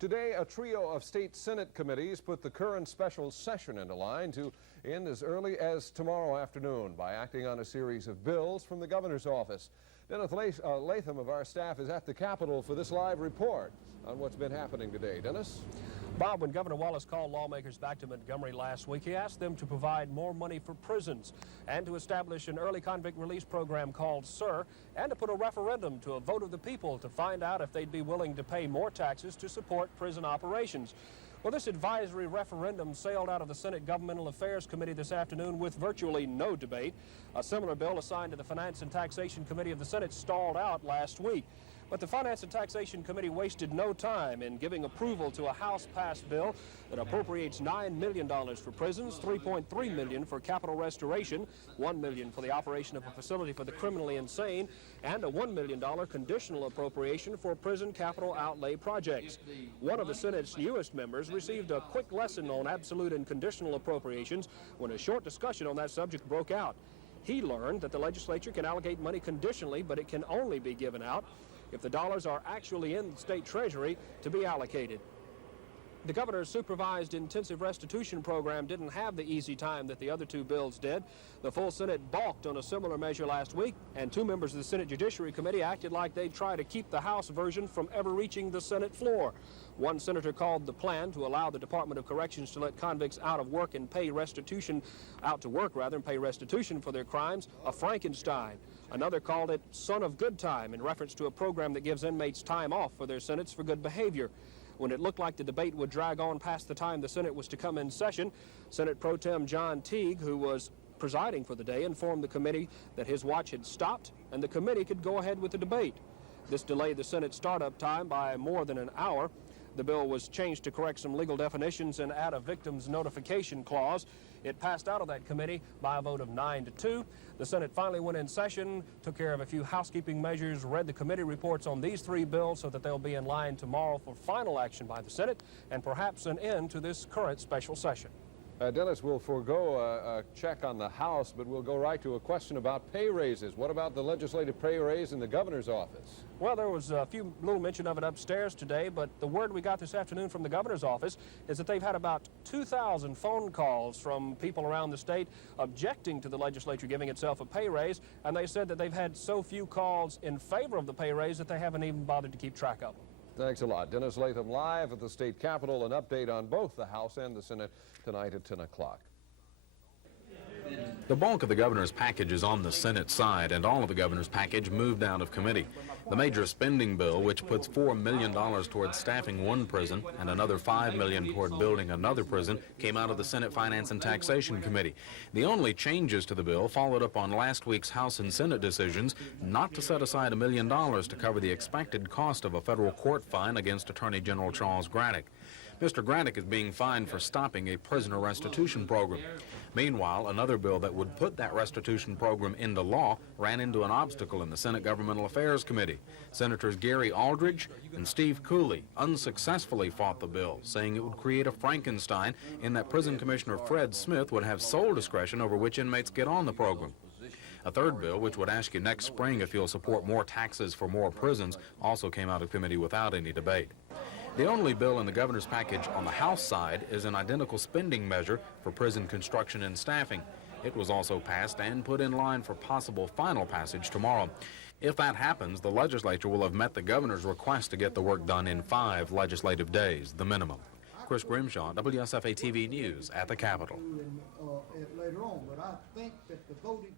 Today, a trio of state Senate committees put the current special session into line to end as early as tomorrow afternoon by acting on a series of bills from the governor's office. Dennis Latham of our staff is at the Capitol for this live report on what's been happening today. Dennis? Bob, when Governor Wallace called lawmakers back to Montgomery last week, he asked them to provide more money for prisons and to establish an early convict release program called SIR, and to put a referendum to a vote of the people to find out if they'd be willing to pay more taxes to support prison operations. Well, this advisory referendum sailed out of the Senate Governmental Affairs Committee this afternoon with virtually no debate. A similar bill assigned to the Finance and Taxation Committee of the Senate stalled out last week. But the Finance and Taxation Committee wasted no time in giving approval to a House-passed bill that appropriates $9 million for prisons, $3.3 million for capital restoration, $1 million for the operation of a facility for the criminally insane, and a $1 million conditional appropriation for prison capital outlay projects. One of the Senate's newest members received a quick lesson on absolute and conditional appropriations when a short discussion on that subject broke out. He learned that the legislature can allocate money conditionally, but it can only be given out if the dollars are actually in the state treasury to be allocated. The governor's supervised intensive restitution program didn't have the easy time that the other two bills did. The full Senate balked on a similar measure last week, and two members of the Senate Judiciary Committee acted like they'd try to keep the House version from ever reaching the Senate floor. One senator called the plan to allow the Department of Corrections to let convicts out of work and pay restitution, out to work rather, and pay restitution for their crimes, a Frankenstein. Another called it son of good time in reference to a program that gives inmates time off for their sentence for good behavior. When it looked like the debate would drag on past the time the Senate was to come in session, Senate Pro Tem John Teague, who was presiding for the day, informed the committee that his watch had stopped and the committee could go ahead with the debate. This delayed the Senate startup time by more than an hour. The bill was changed to correct some legal definitions and add a victim's notification clause. It passed out of that committee by a vote of 9-2. The Senate finally went in session, took care of a few housekeeping measures, read the committee reports on these three bills so that they'll be in line tomorrow for final action by the Senate and perhaps an end to this current special session. Dennis, we'll forego a check on the House, but we'll go right to a question about pay raises. What about the legislative pay raise in the governor's office? Well, there was a few little mention of it upstairs today, but the word we got this afternoon from the governor's office is that they've had about 2,000 phone calls from people around the state objecting to the legislature giving itself a pay raise, and they said that they've had so few calls in favor of the pay raise that they haven't even bothered to keep track of them. Thanks a lot. Dennis Latham live at the state capitol. An update on both the House and the Senate tonight at 10 o'clock. The bulk of the governor's package is on the Senate side, and all of the governor's package moved out of committee. The major spending bill, which puts $4 million towards staffing one prison and another $5 million toward building another prison, came out of the Senate Finance and Taxation Committee. The only changes to the bill followed up on last week's House and Senate decisions not to set aside $1 million to cover the expected cost of a federal court fine against Attorney General Charles Graddick. Mr. Graddick is being fined for stopping a prisoner restitution program. Meanwhile, another bill that would put that restitution program into law ran into an obstacle in the Senate Governmental Affairs Committee. Senators Gary Aldridge and Steve Cooley unsuccessfully fought the bill, saying it would create a Frankenstein in that Prison Commissioner Fred Smith would have sole discretion over which inmates get on the program. A third bill, which would ask you next spring if you'll support more taxes for more prisons, also came out of committee without any debate. The only bill in the governor's package on the House side is an identical spending measure for prison construction and staffing. It was also passed and put in line for possible final passage tomorrow. If that happens, the legislature will have met the governor's request to get the work done in 5 legislative days, the minimum. Chris Grimshaw, WSFA TV News at the Capitol. Later on, but I think that the voting...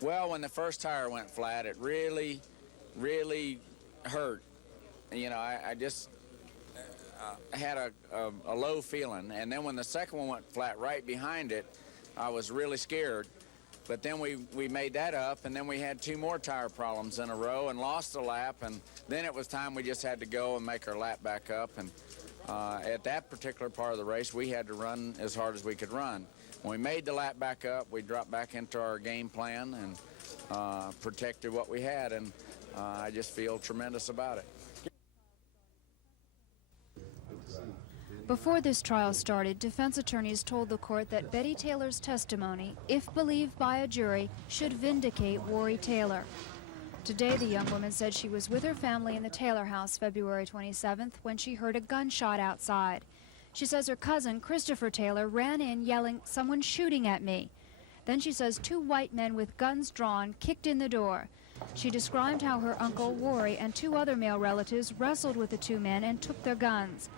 Well, when the first tire went flat, it really hurt. You know, I just had a low feeling. And then when the second one went flat right behind it, I was really scared. But then we made that up, and then we had 2 more tire problems in a row and lost a lap. And then it was time we just had to go and make our lap back up. And At that particular part of the race, we had to run as hard as we could run. When we made the lap back up, we dropped back into our game plan and protected what we had, and I just feel tremendous about it. Before this trial started, defense attorneys told the court that Betty Taylor's testimony, if believed by a jury, should vindicate Worry Taylor. Today, the young woman said she was with her family in the Taylor house February 27th when she heard a gunshot outside. She says her cousin, Christopher Taylor, ran in yelling, "Someone's shooting at me." Then she says 2 white men with guns drawn kicked in the door. She described how her uncle, Worry, and 2 other male relatives wrestled with the 2 men and took their guns.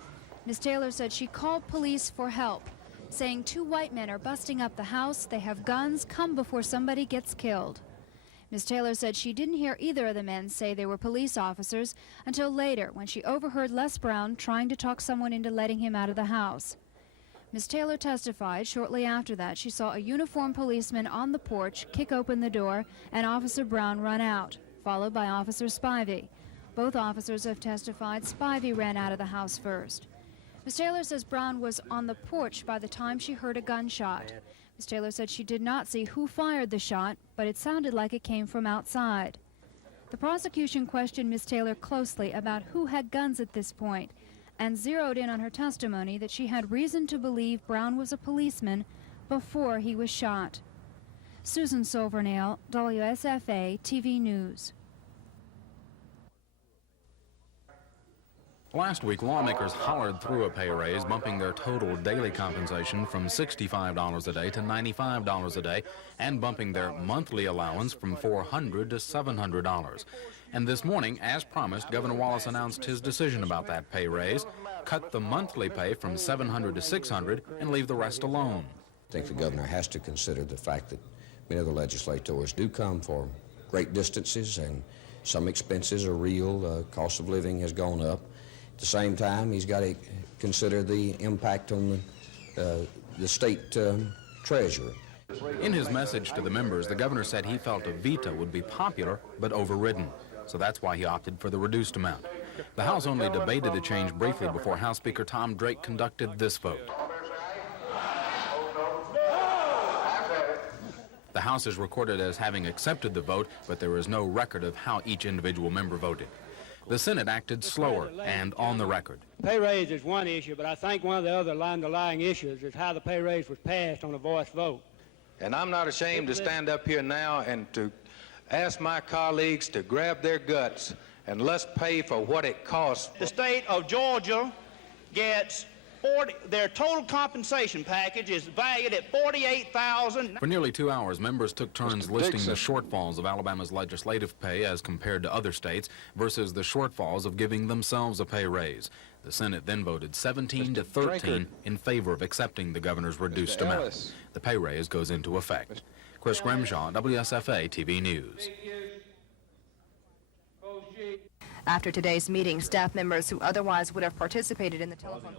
Ms. Taylor said she called police for help, saying 2 white men are busting up the house, they have guns, come before somebody gets killed. Ms. Taylor said she didn't hear either of the men say they were police officers until later when she overheard Les Brown trying to talk someone into letting him out of the house. Ms. Taylor testified shortly after that she saw a uniformed policeman on the porch kick open the door and Officer Brown run out, followed by Officer Spivey. Both officers have testified Spivey ran out of the house first. Ms. Taylor says Brown was on the porch by the time she heard a gunshot. Ms. Taylor said she did not see who fired the shot, but it sounded like it came from outside. The prosecution questioned Ms. Taylor closely about who had guns at this point and zeroed in on her testimony that she had reason to believe Brown was a policeman before he was shot. Susan Silvernail, WSFA TV News. Last week, lawmakers hollered through a pay raise, bumping their total daily compensation from $65 a day to $95 a day, and bumping their monthly allowance from $400 to $700. And this morning, as promised, Governor Wallace announced his decision about that pay raise, cut the monthly pay from $700 to $600, and leave the rest alone. I think the governor has to consider the fact that many of the legislators do come for great distances, and some expenses are real. Cost of living has gone up. At the same time, he's got to consider the impact on the state treasurer. In his message to the members, the governor said he felt a veto would be popular but overridden, so that's why he opted for the reduced amount. The House only debated the change briefly before House Speaker Tom Drake conducted this vote. The House is recorded as having accepted the vote, but there is no record of how each individual member voted. The Senate acted slower and on the record. Pay raise is one issue, but I think one of the other underlying issues is how the pay raise was passed on a voice vote. And I'm not ashamed to stand up here now and to ask my colleagues to grab their guts and let's pay for what it costs. The state of Georgia gets their total compensation package is valued at $48,000. For nearly 2 hours, members took turns listing the shortfalls of Alabama's legislative pay as compared to other states versus the shortfalls of giving themselves a pay raise. The Senate then voted 17 to 13 in favor of accepting the governor's reduced amount. The pay raise goes into effect. Chris Grimshaw, WSFA TV News. After today's meeting, staff members who otherwise would have participated in the telephone...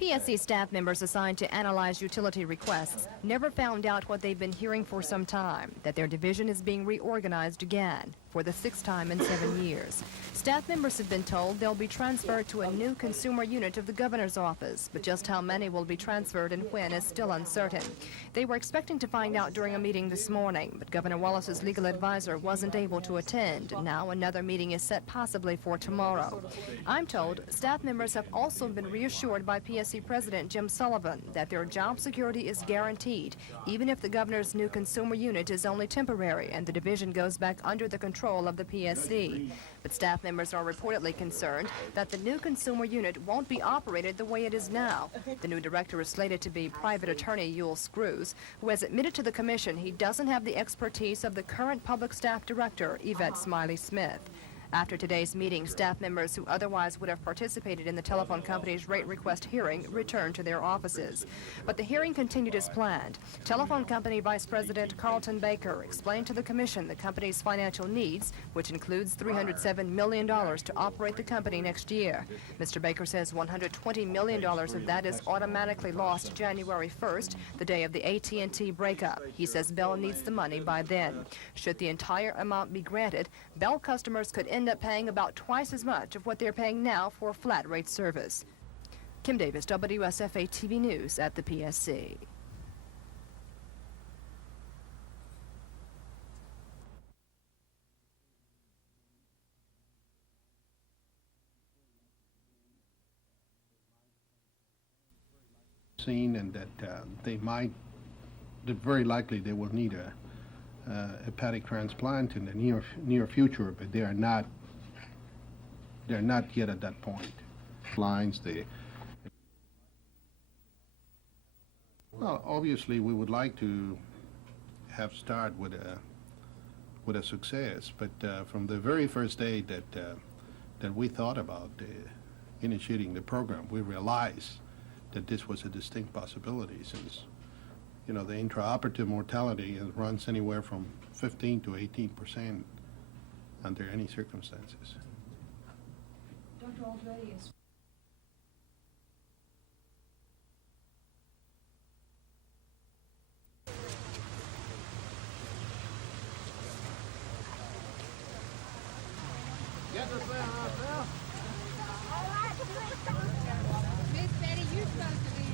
PSC staff members assigned to analyze utility requests never found out what they've been hearing for some time, that their division is being reorganized again for the 6th time in 7 years. Staff members have been told they'll be transferred to a new consumer unit of the governor's office, but just how many will be transferred and when is still uncertain. They were expecting to find out during a meeting this morning, but Governor Wallace's legal advisor wasn't able to attend. Now another meeting is set possibly for tomorrow. I'm told staff members have also been reassured by PSC PSC President Jim Sullivan that their job security is guaranteed, even if the governor's new consumer unit is only temporary and the division goes back under the control of the PSC. But staff members are reportedly concerned that the new consumer unit won't be operated the way it is now. The new director is slated to be private attorney Yul Screws, who has admitted to the commission he doesn't have the expertise of the current public staff director, Yvette Smiley-Smith. After today's meeting, staff members who otherwise would have participated in the telephone company's rate request hearing returned to their offices. But the hearing continued as planned. Telephone company Vice President Carlton Baker explained to the commission the company's financial needs, which includes $307 million to operate the company next year. Mr. Baker says $120 million of that is automatically lost January 1st, the day of the AT&T breakup. He says Bell needs the money by then. Should the entire amount be granted, Bell customers could end up paying about twice as much of what they're paying now for flat rate service. Kim Davis, WSFA TV News at the PSC. Seen and that very likely they will need a hepatic transplant in the near future, but they're not yet at that point. Well, obviously we would like to have start with a success, but from the very first day that we thought about initiating the program, we realized that this was a distinct possibility, since the intraoperative mortality runs anywhere from 15 to 18% under any circumstances. Dr. Already is Miss Betty, you're supposed to be.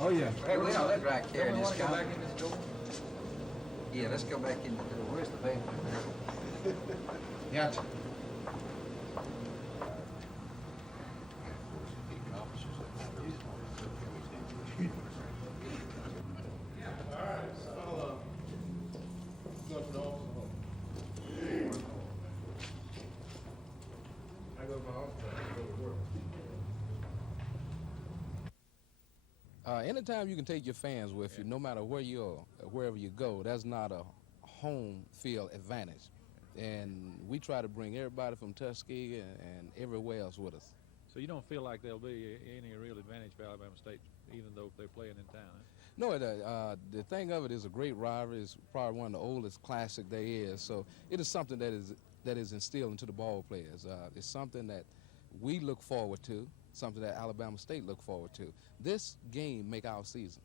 Oh, yeah. Hey, we all live right there in this go back in this door? Yeah, let's go back in the door. Where's the bathroom? Yeah. Anytime you can take your fans with you, no matter where you are, wherever you go, that's not a home field advantage. And we try to bring everybody from Tuskegee and everywhere else with us. So you don't feel like there'll be any real advantage for Alabama State, even though they're playing in town? No, the thing of it is a great rivalry. It's probably one of the oldest classic there is. So it is something that is instilled into the ball players. It's something that we look forward to, something that Alabama State look forward to. This game make our season.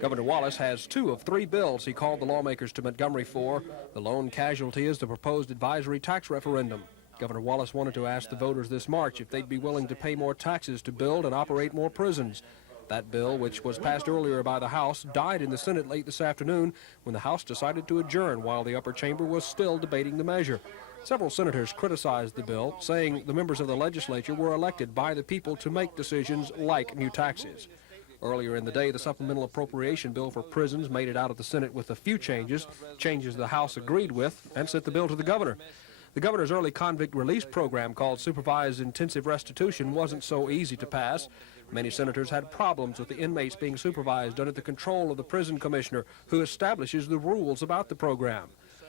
Governor Wallace has 2 of 3 bills he called the lawmakers to Montgomery for. The lone casualty is the proposed advisory tax referendum. Governor Wallace wanted to ask the voters this March if they'd be willing to pay more taxes to build and operate more prisons. That bill, which was passed earlier by the House, died in the Senate late this afternoon when the House decided to adjourn while the upper chamber was still debating the measure. Several senators criticized the bill, saying the members of the legislature were elected by the people to make decisions like new taxes. Earlier in the day, the supplemental appropriation bill for prisons made it out of the Senate with a few changes the House agreed with, and sent the bill to the governor. The governor's early convict release program, called Supervised Intensive Restitution, wasn't so easy to pass. Many senators had problems with the inmates being supervised under the control of the prison commissioner, who establishes the rules about the program.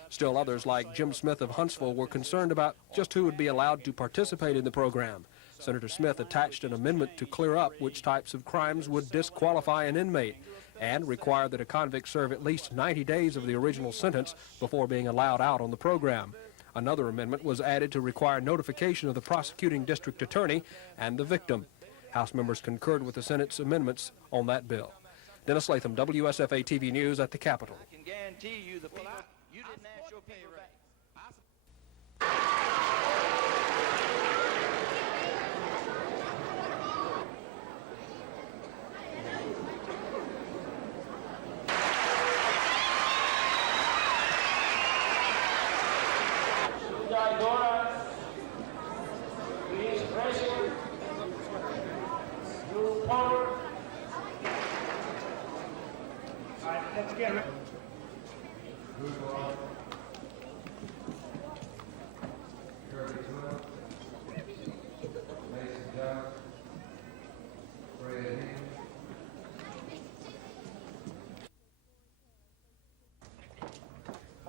Still others, like Jim Smith of Huntsville, were concerned about just who would be allowed to participate in the program. Senator Smith attached an amendment to clear up which types of crimes would disqualify an inmate and require that a convict serve at least 90 days of the original sentence before being allowed out on the program. Another amendment was added to require notification of the prosecuting district attorney and the victim. House members concurred with the Senate's amendments on that bill. Dennis Latham, WSFA TV News at the Capitol. I can guarantee you the people, you didn't ask your people back.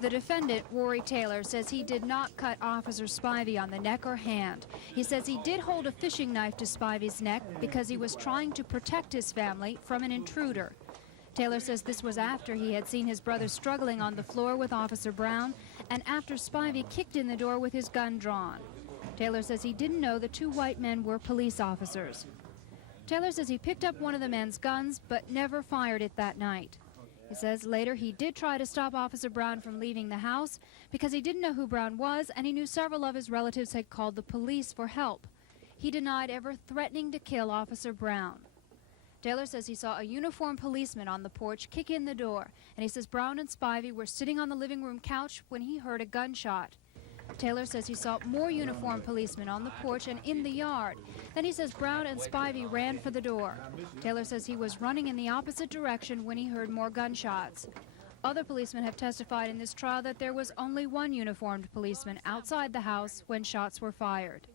The defendant, Rory Taylor, says he did not cut Officer Spivey on the neck or hand. He says he did hold a fishing knife to Spivey's neck because he was trying to protect his family from an intruder. Taylor says this was after he had seen his brother struggling on the floor with Officer Brown and after Spivey kicked in the door with his gun drawn. Taylor says he didn't know the 2 white men were police officers. Taylor says he picked up one of the men's guns but never fired it that night. He says later he did try to stop Officer Brown from leaving the house because he didn't know who Brown was and he knew several of his relatives had called the police for help. He denied ever threatening to kill Officer Brown. Taylor says he saw a uniformed policeman on the porch kick in the door, and he says Brown and Spivey were sitting on the living room couch when he heard a gunshot. Taylor says he saw more uniformed policemen on the porch and in the yard. Then he says Brown and Spivey ran for the door. Taylor says he was running in the opposite direction when he heard more gunshots. Other policemen have testified in this trial that there was only one uniformed policeman outside the house when shots were fired.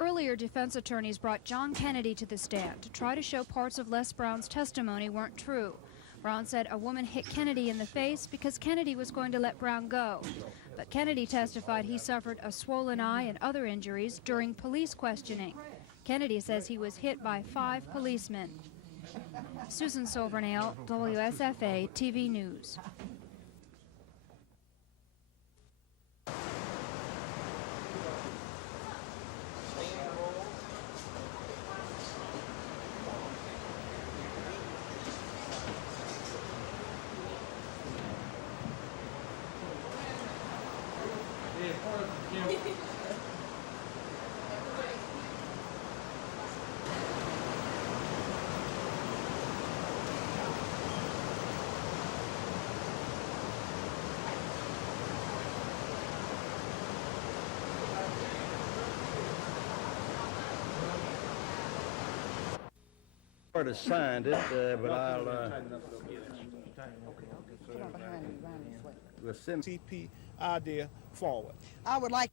Earlier, defense attorneys brought John Kennedy to the stand to try to show parts of Les Brown's testimony weren't true. Brown said a woman hit Kennedy in the face because Kennedy was going to let Brown go. But Kennedy testified he suffered a swollen eye and other injuries during police questioning. Kennedy says he was hit by 5 policemen. Susan Silvernail, WSFA TV News. already signed it, but I'll we'll send CP idea forward. I would like.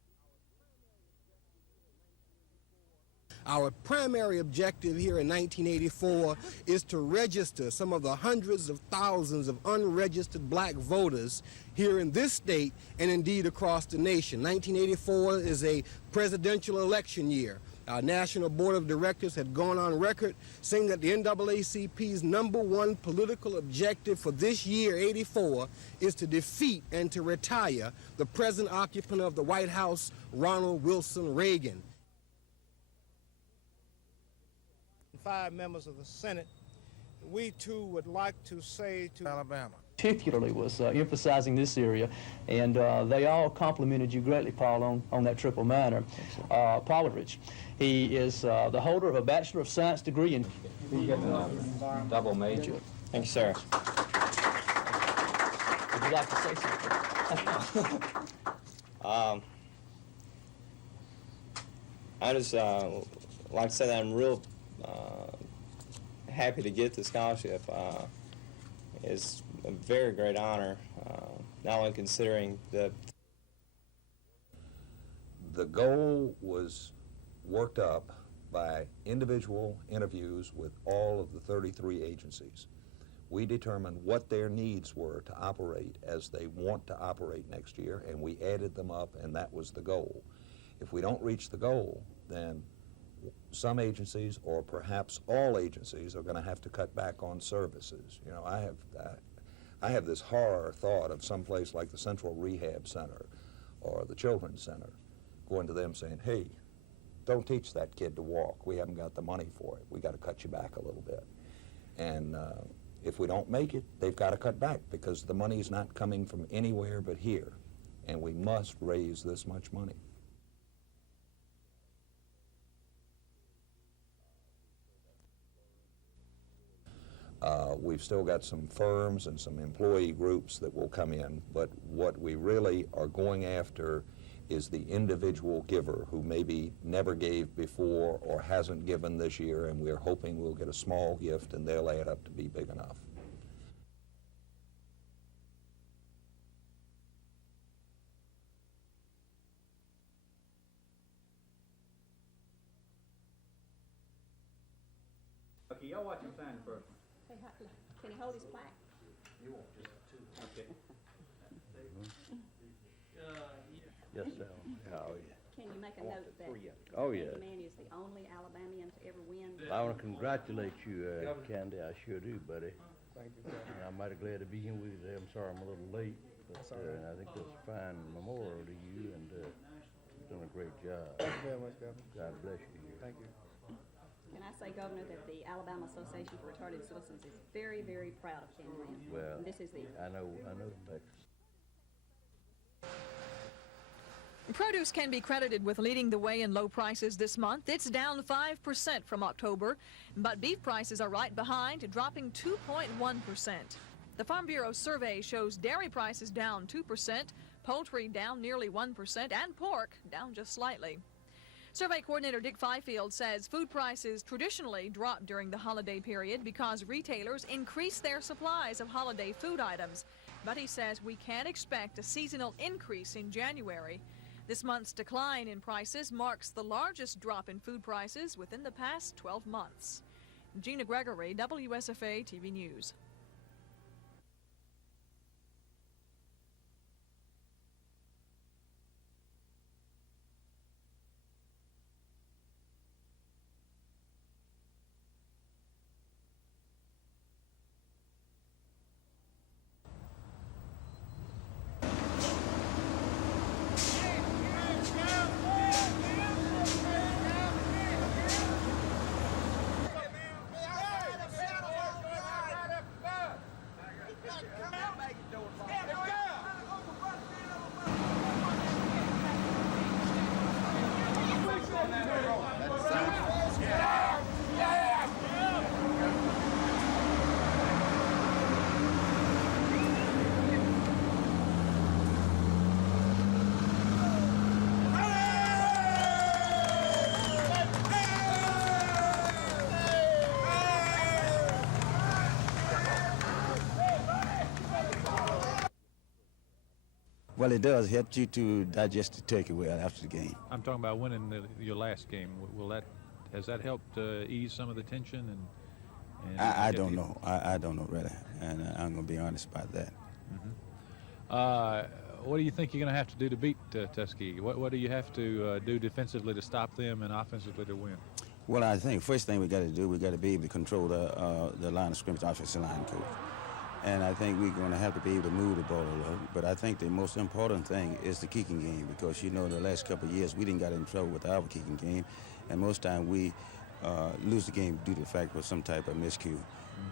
Our primary objective here in 1984 is to register some of the hundreds of thousands of unregistered black voters here in this state and indeed across the nation. 1984 is a presidential election year. Our National Board of Directors had gone on record saying that the NAACP's #1 political objective for this year, 84, is to defeat and to retire the present occupant of the White House, Ronald Wilson Reagan. 5 members of the Senate we too would like to say to Alabama. Particularly was emphasizing this area, and they all complimented you greatly, Paul, on that triple manner. Paul Rich, he is the holder of a Bachelor of Science degree in double major. Thank you, sir. Would you like to say something? I just like to say that I'm real happy to get the scholarship. It's a very great honor, not only considering the goal was worked up by individual interviews with all of the 33 agencies. We determined what their needs were to operate as they want to operate next year, and we added them up, and that was the goal. If we don't reach the goal, then some agencies, or perhaps all agencies, are going to have to cut back on services. You know, I have this horror thought of some place like the Central Rehab Center or the Children's Center, going to them saying, hey, don't teach that kid to walk. We haven't got the money for it. We got to cut you back a little bit. And if we don't make it, they've got to cut back because the money's not coming from anywhere but here. And we must raise this much money. We've still got some firms and some employee groups that will come in, but what we really are going after is the individual giver who maybe never gave before or hasn't given this year, and we're hoping we'll get a small gift and they'll add up to be big enough. Okay, y'all watch him sign the first one. Can he hold his plaque? You want just two. Okay. Yes, sir. Oh, yeah. Can you make a note that Oh, yeah. the man is the only Alabamian to ever win? I want to congratulate you, Candy. I sure do, buddy. Thank you, Governor. And I'm mighty glad to be here with you today. I'm sorry I'm a little late, but I think that's a fine memorial to you, and you've done a great job. Thank you very much, Governor. God bless you. Thank you. Can I say, Governor, that the Alabama Association for Retarded Citizens is very, very proud of Ken Lamb. Well, And this is the I know, Bex. Produce can be credited with leading the way in low prices this month. It's down 5% from October, but beef prices are right behind, dropping 2.1%. The Farm Bureau survey shows dairy prices down 2%, poultry down nearly 1%, and pork down just slightly. Survey coordinator Dick Fifield says food prices traditionally drop during the holiday period because retailers increase their supplies of holiday food items. But he says we can expect a seasonal increase in January. This month's decline in prices marks the largest drop in food prices within the past 12 months. Gina Gregory, WSFA TV News. Well, it does help you to digest the turkey well after the game. I'm talking about winning your last game. Has that helped ease some of the tension? And I don't know. I don't know really, and I'm going to be honest about that. What do you think you're going to have to do to beat Tuskegee? What do you have to do defensively to stop them and offensively to win? Well, I think first thing we got to do, we got to be able to control the line of scrimmage, offensive line coach. And I think we're going to have to be able to move the ball a little. But I think the most important thing is the kicking game, because, you know, the last couple of years we didn't got in trouble with our kicking game. And most time we lose the game due to the fact of some type of miscue.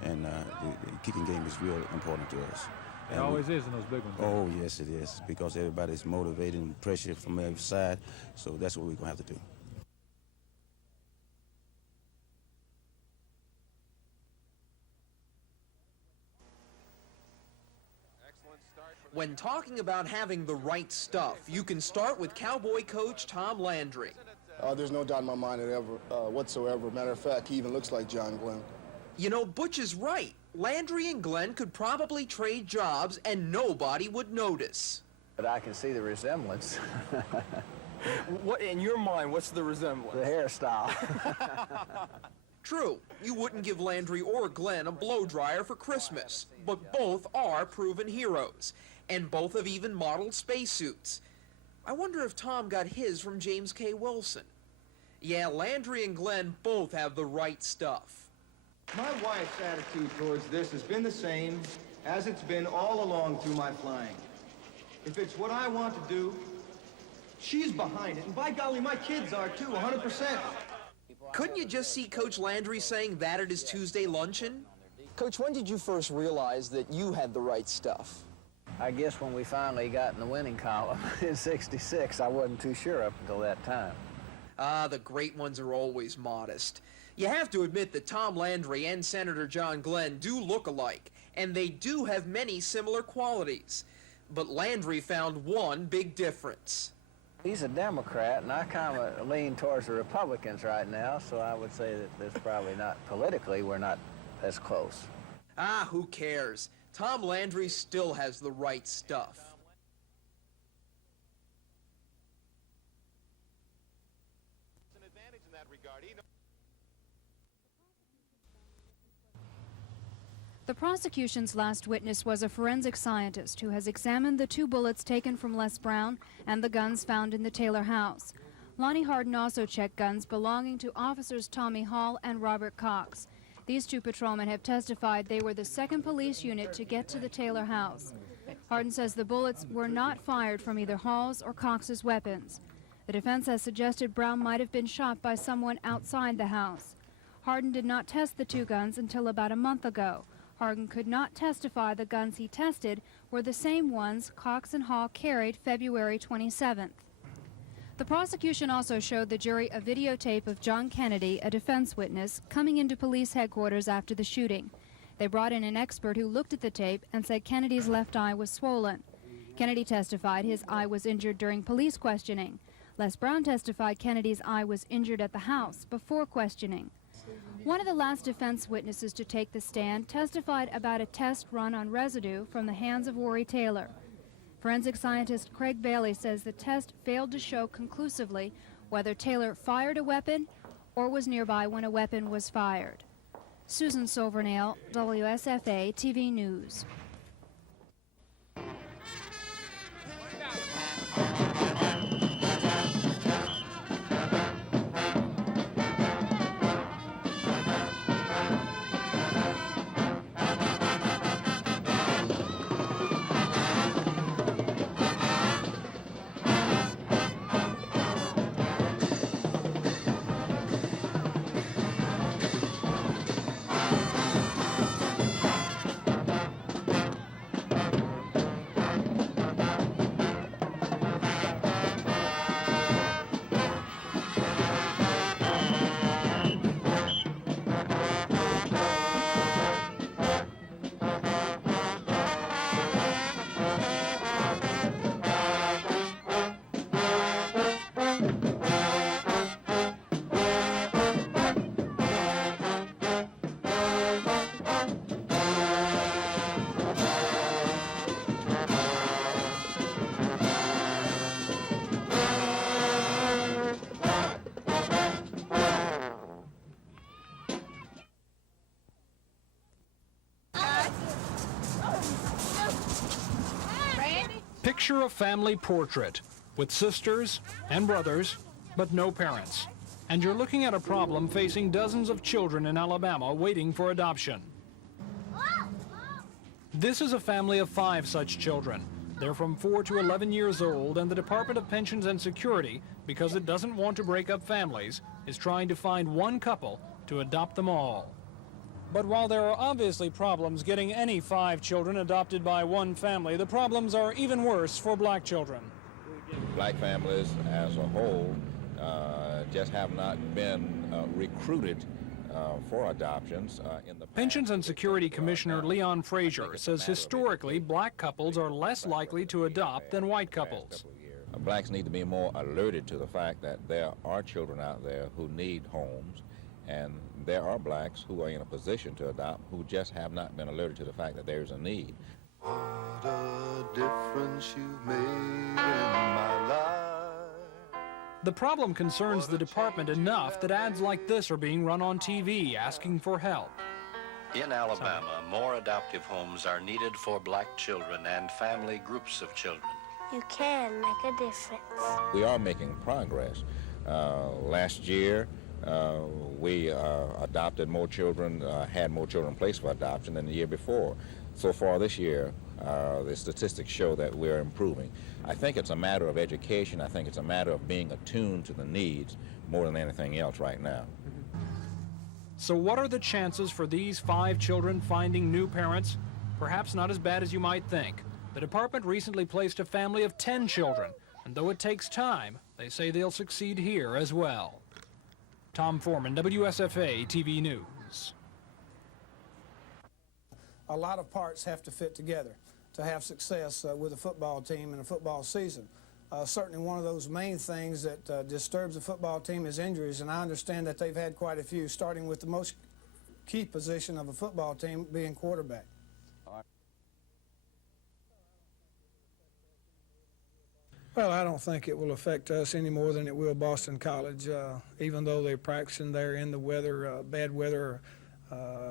And the kicking game is real important to us. It always is in those big ones. Oh, yes, it is, because everybody's motivated and pressure from every side, so that's what we're going to have to do. When talking about having the right stuff, you can start with Cowboy coach Tom Landry. There's no doubt in my mind whatsoever. Matter of fact, he even looks like John Glenn. You know, Butch is right. Landry and Glenn could probably trade jobs and nobody would notice. But I can see the resemblance. What, in your mind, what's the resemblance? The hairstyle. True, you wouldn't give Landry or Glenn a blow dryer for Christmas, but both are proven heroes, and both have even modeled spacesuits. I wonder if Tom got his from James K. Wilson. Yeah, Landry and Glenn both have the right stuff. My wife's attitude towards this has been the same as it's been all along through my flying. If it's what I want to do, she's behind it, and by golly, my kids are too, 100%. Couldn't you just see Coach Landry saying that at his Tuesday luncheon? Coach, when did you first realize that you had the right stuff? I guess when we finally got in the winning column in '66, I wasn't too sure up until that time. Ah, the great ones are always modest. You have to admit that Tom Landry and Senator John Glenn do look alike, and they do have many similar qualities. But Landry found one big difference. He's a Democrat, and I kind of lean towards the Republicans right now, so I would say that there's probably not, politically, we're not as close. Ah, who cares? Tom Landry still has the right stuff. The prosecution's last witness was a forensic scientist who has examined the 2 bullets taken from Les Brown and the guns found in the Taylor house. Lonnie Hardin also checked guns belonging to officers Tommy Hall and Robert Cox. These 2 patrolmen have testified they were the 2nd police unit to get to the Taylor house. Hardin says the bullets were not fired from either Hall's or Cox's weapons. The defense has suggested Brown might have been shot by someone outside the house. Hardin did not test the 2 guns until about a month ago. Hardin could not testify the guns he tested were the same ones Cox and Hall carried February 27th. The prosecution also showed the jury a videotape of John Kennedy, a defense witness, coming into police headquarters after the shooting. They brought in an expert who looked at the tape and said Kennedy's left eye was swollen. Kennedy testified his eye was injured during police questioning. Les Brown testified Kennedy's eye was injured at the house before questioning. One of the last defense witnesses to take the stand testified about a test run on residue from the hands of Worry Taylor. Forensic scientist Craig Bailey says the test failed to show conclusively whether Taylor fired a weapon or was nearby when a weapon was fired. Susan Silvernail, WSFA TV News. Picture a family portrait with sisters and brothers, but no parents. And you're looking at a problem facing dozens of children in Alabama waiting for adoption. This is a family of 5 such children. They're from 4 to 11 years old, and the Department of Pensions and Security, because it doesn't want to break up families, is trying to find one couple to adopt them all. But while there are obviously problems getting any 5 children adopted by one family, the problems are even worse for black children. Black families as a whole just have not been recruited for adoptions in the past. Pensions and Security Commissioner Leon Frazier says historically black couples are less likely to adopt than white couples. Blacks need to be more alerted to the fact that there are children out there who need homes, and there are blacks who are in a position to adopt who just have not been alerted to the fact that there's a need. What a difference you've made in my life. The problem concerns the department enough that ads like this are being run on TV asking for help. In Alabama, more adoptive homes are needed for black children and family groups of children. You can make a difference. We are making progress. Last year, we adopted more children, had more children placed for adoption than the year before. So far this year, the statistics show that we're improving. I think it's a matter of education. I think it's a matter of being attuned to the needs more than anything else right now. So what are the chances for these 5 children finding new parents? Perhaps not as bad as you might think. The department recently placed a family of 10 children, and though it takes time, they say they'll succeed here as well. Tom Foreman, WSFA TV News. A lot of parts have to fit together to have success with a football team in a football season. Certainly one of those main things that disturbs the football team is injuries, and I understand that they've had quite a few, starting with the most key position of a football team being quarterback. Well, I don't think it will affect us any more than it will Boston College, even though they're practicing there in the weather, bad weather,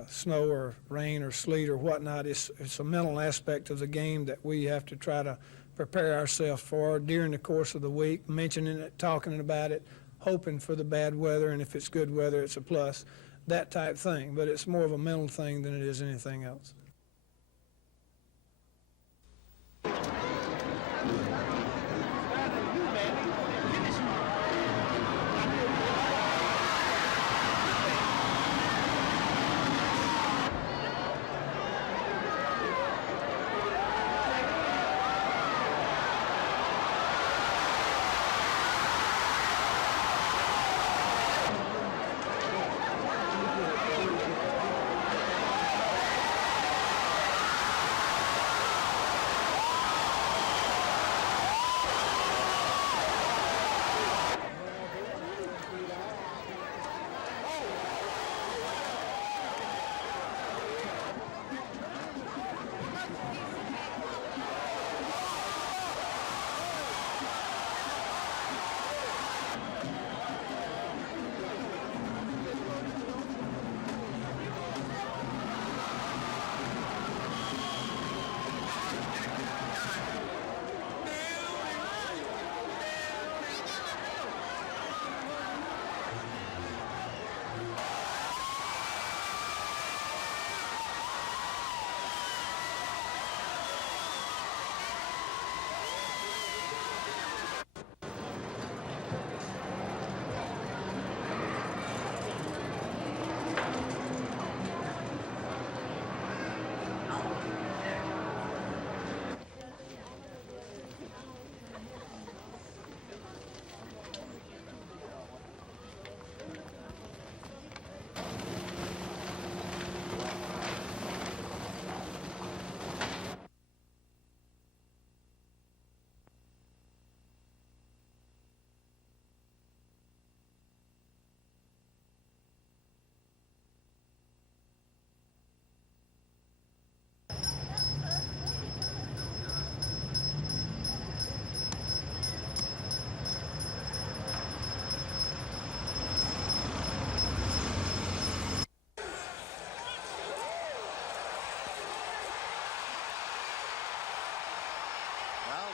snow or rain or sleet or whatnot. It's a mental aspect of the game that we have to try to prepare ourselves for during the course of the week, mentioning it, talking about it, hoping for the bad weather, and if it's good weather, it's a plus, that type thing. But it's more of a mental thing than it is anything else.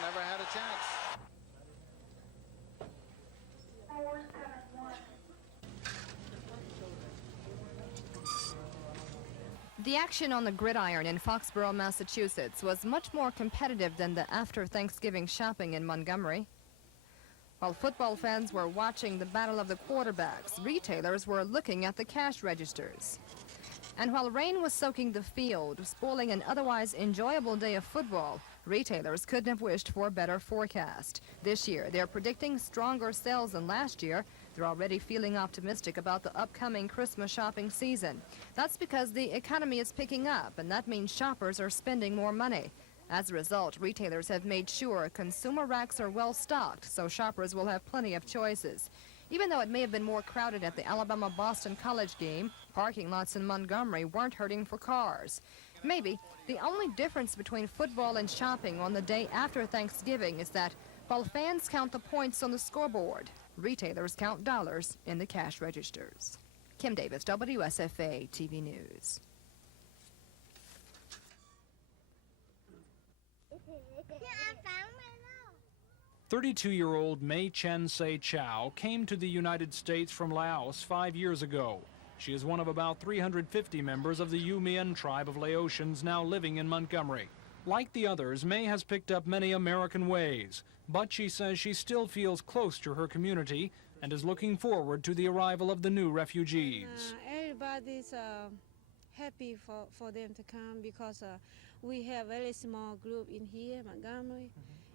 Never had a chance. The action on the gridiron in Foxborough, Massachusetts was much more competitive than the after-Thanksgiving shopping in Montgomery. While football fans were watching the battle of the quarterbacks, retailers were looking at the cash registers. And while rain was soaking the field, spoiling an otherwise enjoyable day of football, retailers couldn't have wished for a better forecast. This year, they're predicting stronger sales than last year. They're already feeling optimistic about the upcoming Christmas shopping season. That's because the economy is picking up, and that means shoppers are spending more money. As a result, retailers have made sure consumer racks are well stocked, so shoppers will have plenty of choices. Even though it may have been more crowded at the Alabama-Boston College game, parking lots in Montgomery weren't hurting for cars. Maybe the only difference between football and shopping on the day after Thanksgiving is that while fans count the points on the scoreboard, retailers count dollars in the cash registers. Kim Davis, WSFA TV News. 32-year-old Mei Chen Se Chow came to the United States from Laos 5 years ago. She is one of about 350 members of the Yu-Mian tribe of Laotians now living in Montgomery. Like the others, Mei has picked up many American ways, but she says she still feels close to her community and is looking forward to the arrival of the new refugees. Everybody's happy for them to come because we have a very small group in here, Montgomery.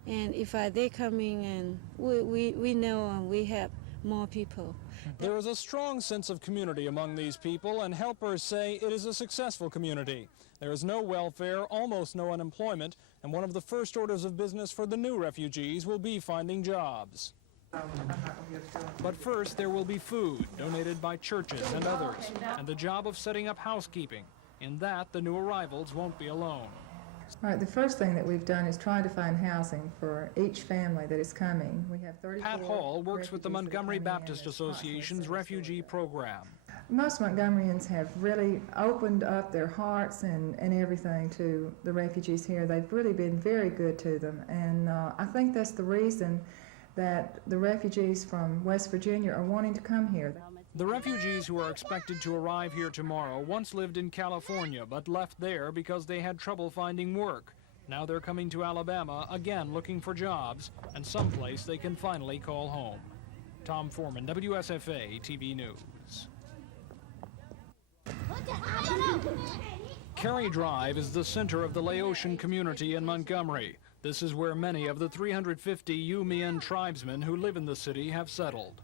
And if they coming, and we know we have more people. There is a strong sense of community among these people, and helpers say it is a successful community. There is no welfare, almost no unemployment, and one of the first orders of business for the new refugees will be finding jobs. But first, there will be food donated by churches and others, and the job of setting up housekeeping. In that, the new arrivals won't be alone. All right, the first thing that we've done is try to find housing for each family that is coming. We have 34 Pat Hall works with the Montgomery Baptist Association's refugee program. Most Montgomeryans have really opened up their hearts and everything to the refugees here. They've really been very good to them, and I think that's the reason that the refugees from West Virginia are wanting to come here. The refugees who are expected to arrive here tomorrow once lived in California, but left there because they had trouble finding work. Now they're coming to Alabama, again looking for jobs, and someplace they can finally call home. Tom Foreman, WSFA TV News. Cary Drive is the center of the Laotian community in Montgomery. This is where many of the 350 Yu-Mian tribesmen who live in the city have settled.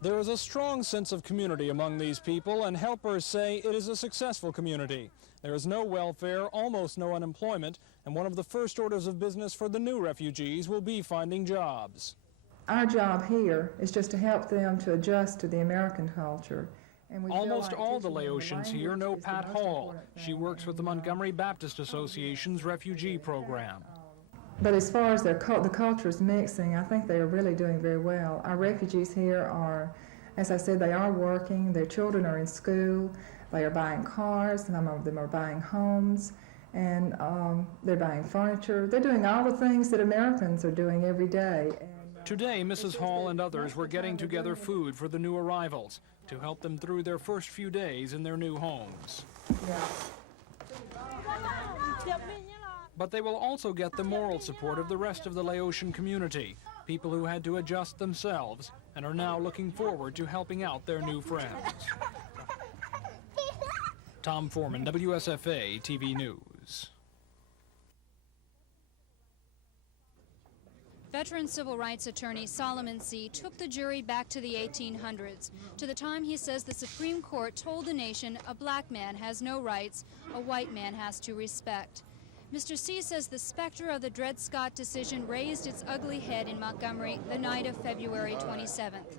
There is a strong sense of community among these people, and helpers say it is a successful community. There is no welfare, almost no unemployment, and one of the first orders of business for the new refugees will be finding jobs. Our job here is just to help them to adjust to the American culture. And we almost all the Laotians here know Pat Hall. She works with the Montgomery Baptist Association's refugee program. But as far as the culture is mixing, I think they are really doing very well. Our refugees here are, as I said, they are working. Their children are in school. They are buying cars. Some of them are buying homes. And they're buying furniture. They're doing all the things that Americans are doing every day. Today, Mrs. Hall and others were getting together food for the new arrivals to help them through their first few days in their new homes. But they will also get the moral support of the rest of the Laotian community, people who had to adjust themselves and are now looking forward to helping out their new friends. Tom Foreman, WSFA TV News. Veteran civil rights attorney Solomon C. took the jury back to the 1800s, to the time he says the Supreme Court told the nation a black man has no rights, a white man has to respect. Mr. C says the specter of the Dred Scott decision raised its ugly head in Montgomery the night of February 27th.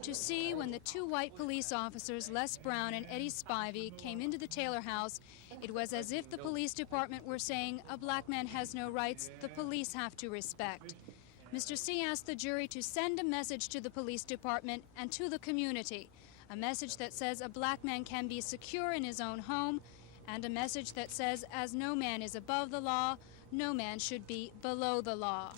To see when the two white police officers, Les Brown and Eddie Spivey, came into the Taylor house, it was as if the police department were saying a black man has no rights, the police have to respect. Mr. C asked the jury to send a message to the police department and to the community, a message that says a black man can be secure in his own home, and a message that says as no man is above the law, no man should be below the law.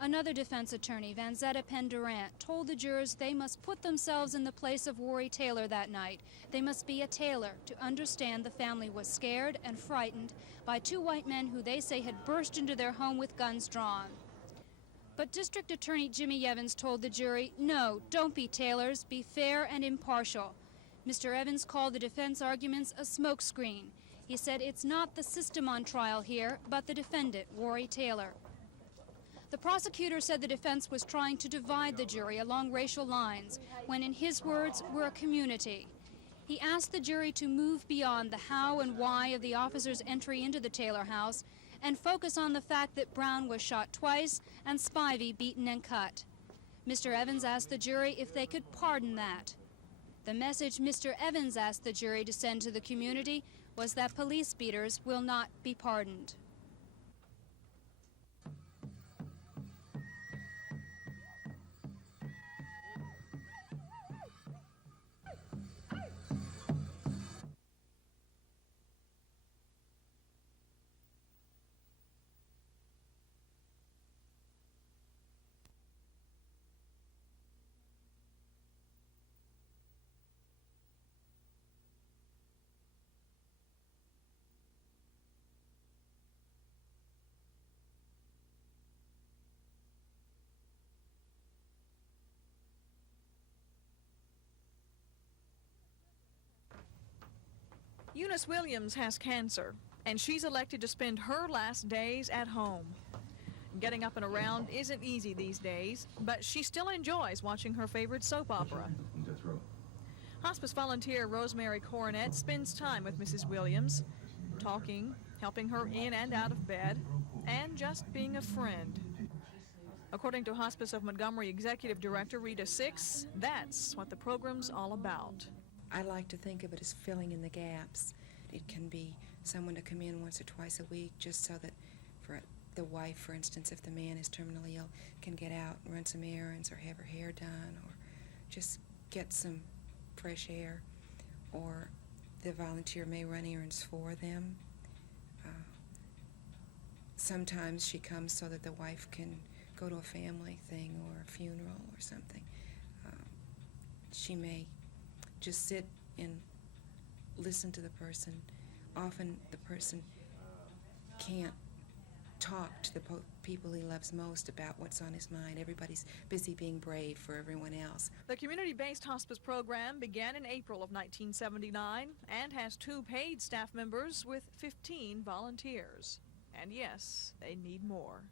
Another defense attorney, Vanzetta Penn-Durant, told the jurors they must put themselves in the place of Worry Taylor that night. They must be a Taylor to understand the family was scared and frightened by two white men who they say had burst into their home with guns drawn. But District Attorney Jimmy Evans told the jury, no, don't be Taylors, be fair and impartial. Mr. Evans called the defense arguments a smokescreen. He said it's not the system on trial here, but the defendant, Worry Taylor. The prosecutor said the defense was trying to divide the jury along racial lines, when in his words, we're a community. He asked the jury to move beyond the how and why of the officer's entry into the Taylor house and focus on the fact that Brown was shot twice and Spivey beaten and cut. Mr. Evans asked the jury if they could pardon that. The message Mr. Evans asked the jury to send to the community was that police beaters will not be pardoned. Eunice Williams has cancer, and she's elected to spend her last days at home. Getting up and around isn't easy these days, but she still enjoys watching her favorite soap opera. Hospice volunteer Rosemary Coronet spends time with Mrs. Williams, talking, helping her in and out of bed, and just being a friend. According to Hospice of Montgomery Executive Director Rita Six, that's what the program's all about. I like to think of it as filling in the gaps. It can be someone to come in once or twice a week just so that for the wife, for instance, if the man is terminally ill, can get out and run some errands or have her hair done or just get some fresh air, or the volunteer may run errands for them. Sometimes she comes so that the wife can go to a family thing or a funeral or something. She may just sit and listen to the person. Often the person can't talk to the people he loves most about what's on his mind. Everybody's busy being brave for everyone else. The community-based hospice program began in April of 1979 and has 2 paid staff members with 15 volunteers. And yes, they need more.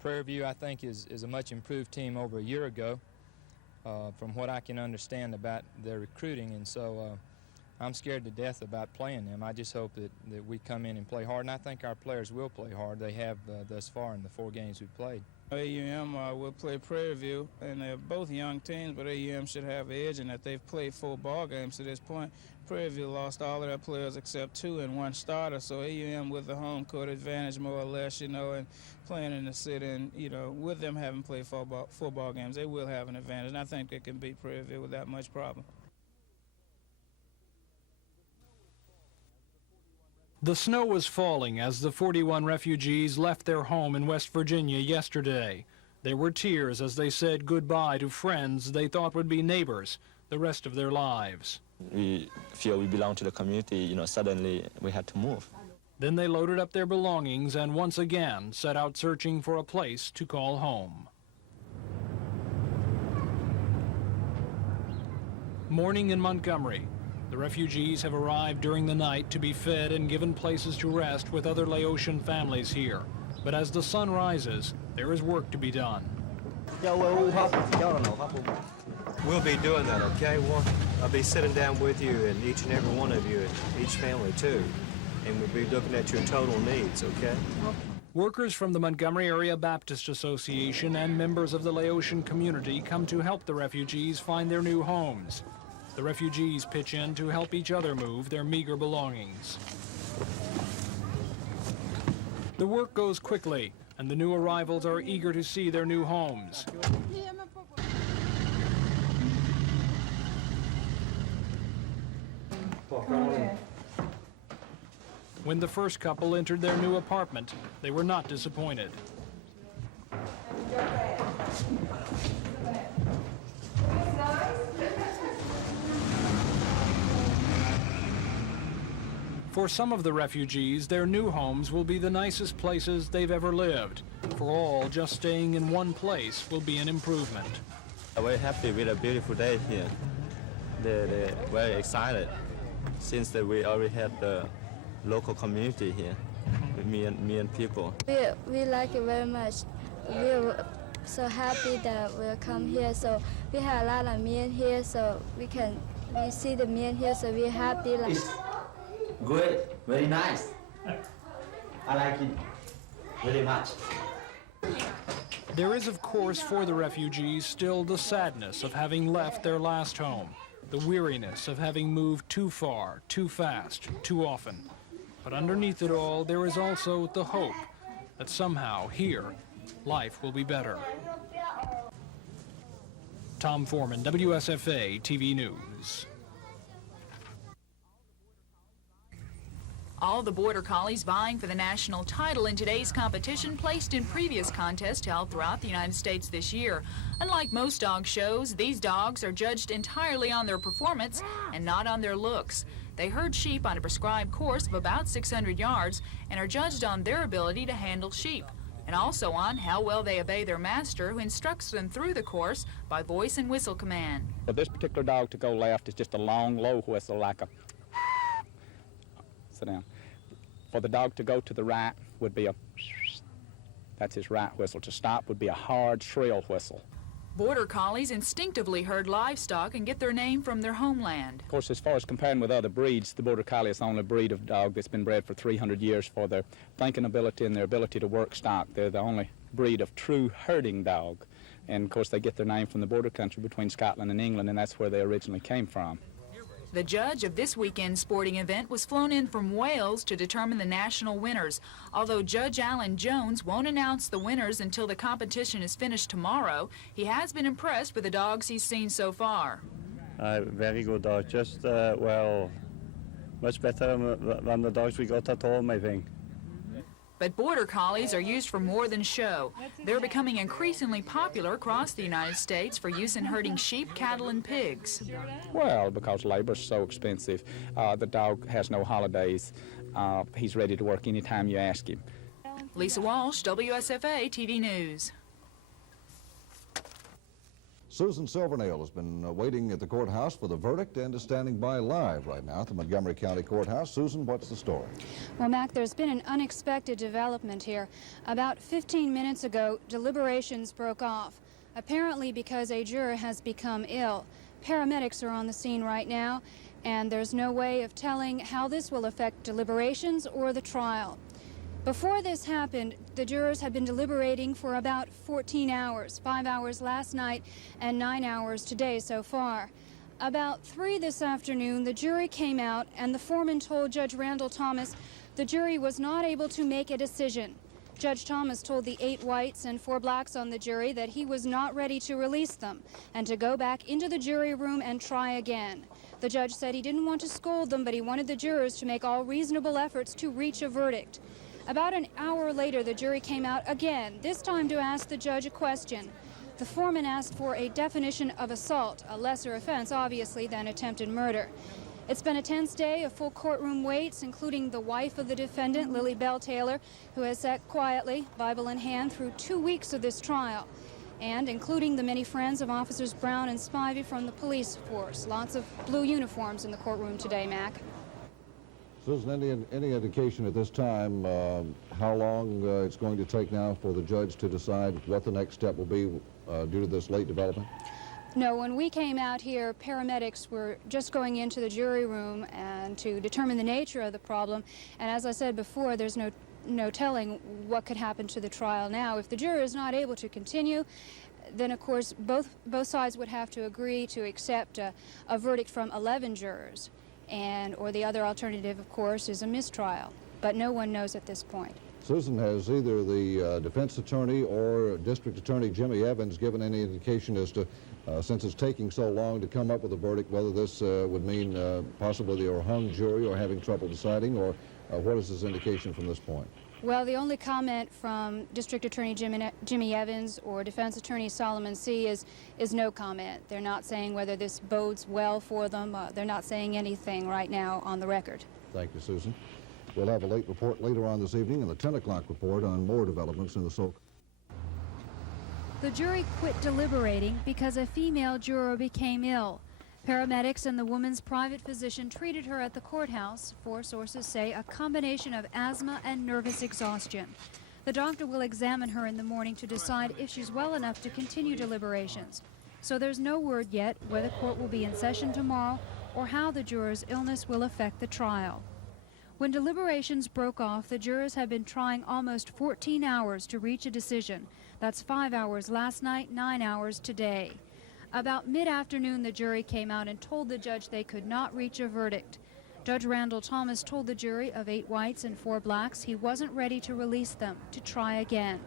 Prairie View, I think, is a much improved team over a year ago. from what I can understand about their recruiting, and so I'm scared to death about playing them. I just hope that we come in and play hard, and I think our players will play hard. They have thus far in the 4 games we've played. AUM will play Prairie View, and they're both young teams, but AUM should have an edge in that they've played 4 ball games to this point. Prairie View lost all of their players except 2 and 1 starter, so AUM with the home court advantage more or less, and playing in the city, and with them having played 4 ball games, they will have an advantage, and I think they can beat Prairie View without much problem. The snow was falling as the 41 refugees left their home in West Virginia yesterday. There were tears as they said goodbye to friends they thought would be neighbors the rest of their lives. We feel we belong to the community, suddenly we had to move. Then they loaded up their belongings and once again set out searching for a place to call home. Morning in Montgomery. The refugees have arrived during the night to be fed and given places to rest with other Laotian families here. But as the sun rises, there is work to be done. We'll be doing that, okay? I'll be sitting down with you and each and every one of you and each family too. And we'll be looking at your total needs, okay? Workers from the Montgomery Area Baptist Association and members of the Laotian community come to help the refugees find their new homes. The refugees pitch in to help each other move their meager belongings. The work goes quickly, and the new arrivals are eager to see their new homes. When the first couple entered their new apartment, they were not disappointed. For some of the refugees, their new homes will be the nicest places they've ever lived. For all, just staying in one place will be an improvement. I'm very happy with a beautiful day here. They're very excited since that we already have the local community here with me and people. We like it very much. We're so happy that we'll come here. So we have a lot of men here, so we see the men here, so we're happy. Good, very nice. I like it very much. There is, of course, for the refugees still the sadness of having left their last home, the weariness of having moved too far, too fast, too often. But underneath it all, there is also the hope that somehow here, life will be better. Tom Foreman, WSFA TV News. All the Border Collies vying for the national title in today's competition placed in previous contests held throughout the United States this year. Unlike most dog shows, these dogs are judged entirely on their performance and not on their looks. They herd sheep on a prescribed course of about 600 yards and are judged on their ability to handle sheep, and also on how well they obey their master, who instructs them through the course by voice and whistle command. For this particular dog to go left is just a long, low whistle like a... Sit down. For the dog to go to the right would be a... That's his right whistle. To stop would be a hard, shrill whistle. Border Collies instinctively herd livestock and get their name from their homeland. Of course, as far as comparing with other breeds, the Border Collie is the only breed of dog that's been bred for 300 years for their thinking ability and their ability to work stock. They're the only breed of true herding dog. And, of course, they get their name from the border country between Scotland and England, and that's where they originally came from. The judge of this weekend's sporting event was flown in from Wales to determine the national winners. Although Judge Alan Jones won't announce the winners until the competition is finished tomorrow, he has been impressed with the dogs he's seen so far. Very good dog, just, well, much better than the dogs we got at home, I think. But Border Collies are used for more than show. They're becoming increasingly popular across the United States for use in herding sheep, cattle, and pigs. Well, because labor's so expensive, the dog has no holidays. He's ready to work anytime you ask him. Lisa Walsh, WSFA TV News. Susan Silvernail has been waiting at the courthouse for the verdict and is standing by live right now at the Montgomery County Courthouse. Susan, what's the story? Well, Mac, there's been an unexpected development here. About 15 minutes ago, deliberations broke off. apparently because a juror has become ill. Paramedics are on the scene right now, and there's no way of telling how this will affect deliberations or the trial. Before this happened, the jurors had been deliberating for about 14 hours, 5 hours last night and 9 hours today so far. About 3 this afternoon, the jury came out, and the foreman told Judge Randall Thomas the jury was not able to make a decision. Judge Thomas told the 8 whites and 4 blacks on the jury that he was not ready to release them and to go back into the jury room and try again. The judge said he didn't want to scold them, but he wanted the jurors to make all reasonable efforts to reach a verdict. About an hour later, the jury came out again, this time to ask the judge a question. The foreman asked for a definition of assault, a lesser offense, obviously, than attempted murder. It's been a tense day of full courtroom waits, including the wife of the defendant, Lily Bell Taylor, who has sat quietly, Bible in hand, through 2 weeks of this trial, and including the many friends of Officers Brown and Spivey from the police force. Lots of blue uniforms in the courtroom today, Mac. Susan, any indication at this time how long it's going to take now for the judge to decide what the next step will be due to this late development? No, when we came out here, paramedics were just going into the jury room and to determine the nature of the problem. And as I said before, there's no telling what could happen to the trial now. If the juror is not able to continue, then of course both sides would have to agree to accept a verdict from 11 jurors. Or the other alternative, of course, is a mistrial. But no one knows at this point. Susan, has either the defense attorney or District Attorney Jimmy Evans given any indication as to, since it's taking so long to come up with a verdict, whether this would mean possibly a hung jury or having trouble deciding, or what is his indication from this point? Well, the only comment from District Attorney Jimmy Evans or Defense Attorney Solomon C. is no comment. They're not saying whether this bodes well for them. They're not saying anything right now on the record. Thank you, Susan. We'll have a late report later on this evening and the 10 o'clock report on more developments in the so. The jury quit deliberating because a female juror became ill. Paramedics and the woman's private physician treated her at the courthouse for, sources say, a combination of asthma and nervous exhaustion. The doctor will examine her in the morning to decide if she's well enough to continue deliberations. So there's no word yet whether court will be in session tomorrow or how the juror's illness will affect the trial. When deliberations broke off, the jurors had been trying almost 14 hours to reach a decision. That's 5 hours last night, 9 hours today. About mid-afternoon, the jury came out and told the judge they could not reach a verdict. Judge Randall Thomas told the jury of 8 whites and 4 blacks he wasn't ready to release them, to try again.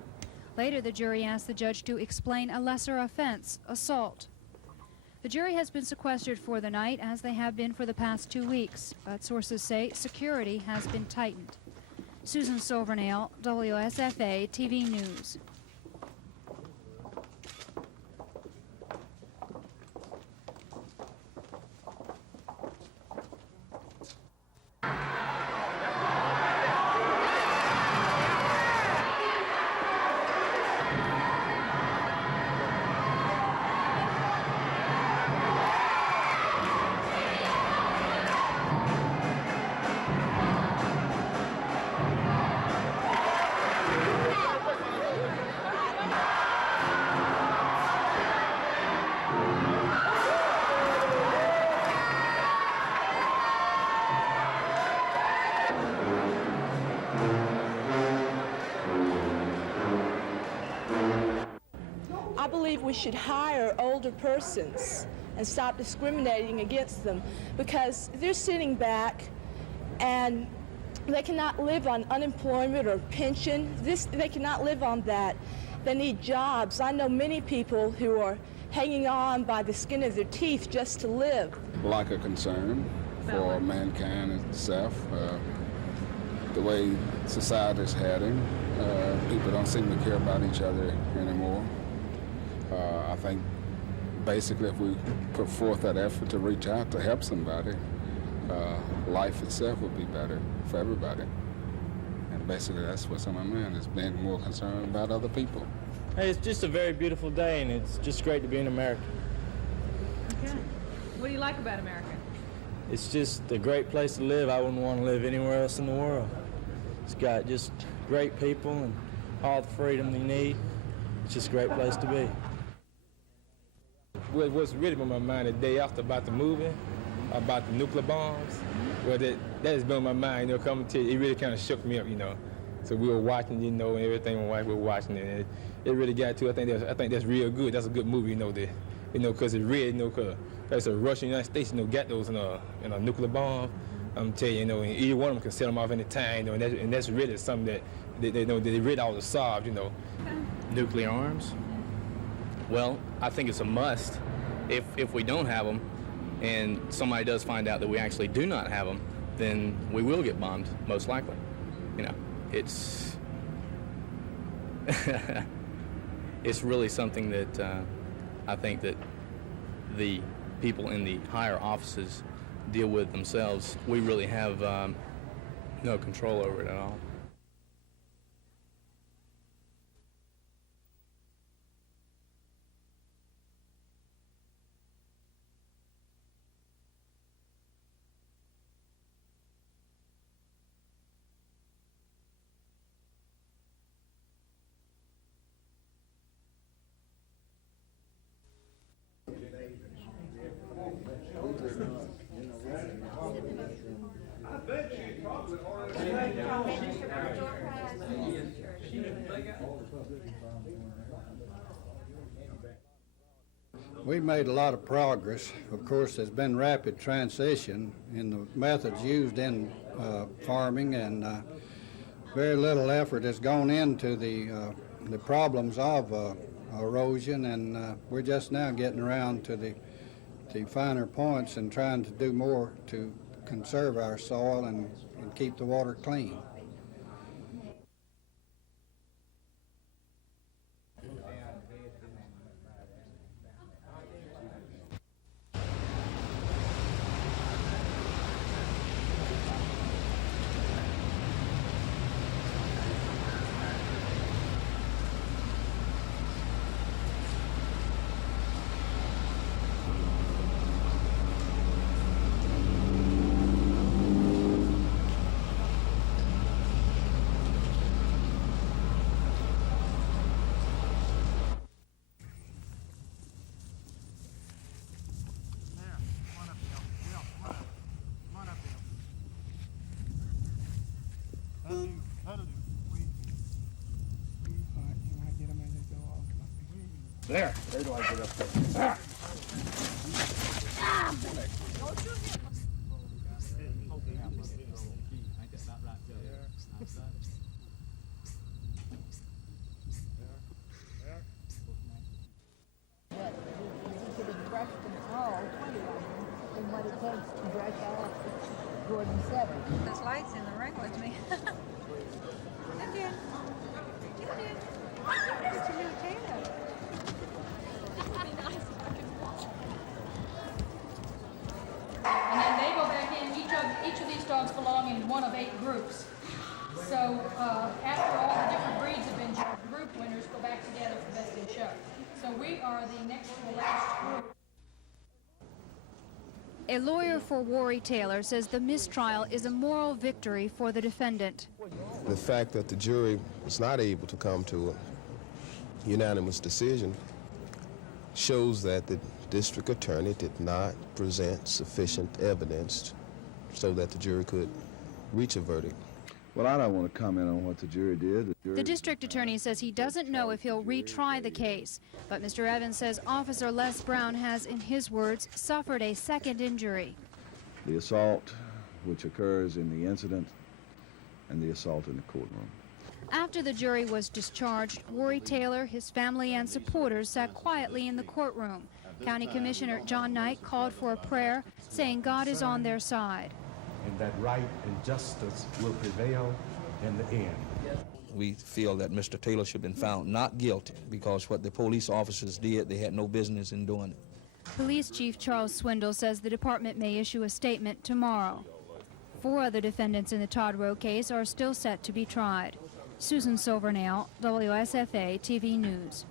Later, the jury asked the judge to explain a lesser offense, assault. The jury has been sequestered for the night, as they have been for the past 2 weeks, but sources say security has been tightened. Susan Silvernail, WSFA TV News. I believe we should hire older persons and stop discriminating against them, because they're sitting back and they cannot live on unemployment or pension. They cannot live on that. They need jobs. I know many people who are hanging on by the skin of their teeth just to live. Like a concern for mankind itself, the way society is heading. People don't seem to care about each other anymore. I think basically if we put forth that effort to reach out to help somebody, life itself would be better for everybody. And basically that's what's on my mind, is being more concerned about other people. Hey, it's just a very beautiful day, and it's just great to be in America. Okay. What do you like about America? It's just a great place to live. I wouldn't want to live anywhere else in the world. It's got just great people and all the freedom you need. It's just a great place to be. what's really on my mind the day after about the movie, about the nuclear bombs. Well, that has been on my mind, you know, coming to it really kind of shook me up, you know. So we were watching, you know, and everything, my wife, we were watching it, and it really got to, I think that's real good. That's a good movie, you know, because it really, you know, because that's a Russian United States, you know, got those in a nuclear bomb. I'm telling you, you know, and either one of them can set them off any time, you know, and that's really something that they know they really ought to solve, you know. Nuclear arms? Well, I think it's a must. If we don't have them, and somebody does find out that we actually do not have them, then we will get bombed, most likely. You know, it's it's really something that I think that the people in the higher offices deal with themselves. We really have no control over it at all. We've made a lot of progress. Of course, there's been rapid transition in the methods used in farming, and very little effort has gone into the problems of erosion, and we're just now getting around to the finer points and trying to do more to conserve our soil and keep the water clean. There do I get up there. There's lights in the ring with me. And then they go back in. Each of these dogs belong in one of 8 groups. So after all the different breeds have been judged, group winners go back together for best in show. So we are the next to last group. A lawyer for Worry Taylor says the mistrial is a moral victory for the defendant. The fact that the jury was not able to come to a unanimous decision shows that the district attorney did not present sufficient evidence so that the jury could reach a verdict. Well, I don't want to comment on what the jury did. The district attorney says he doesn't know if he'll retry the case, but Mr. Evans says Officer Les Brown has, in his words, suffered a second injury. The assault which occurs in the incident and the assault in the courtroom. After the jury was discharged, Worry Taylor, his family, and supporters sat quietly in the courtroom. County Commissioner John Knight called for a prayer, saying God is on their side. And that right and justice will prevail in the end. We feel that Mr. Taylor should have been found not guilty because what the police officers did, they had no business in doing it. Police Chief Charles Swindle says the department may issue a statement tomorrow. 4 other defendants in the Todd Rowe case are still set to be tried. Susan Silvernail, WSFA TV News.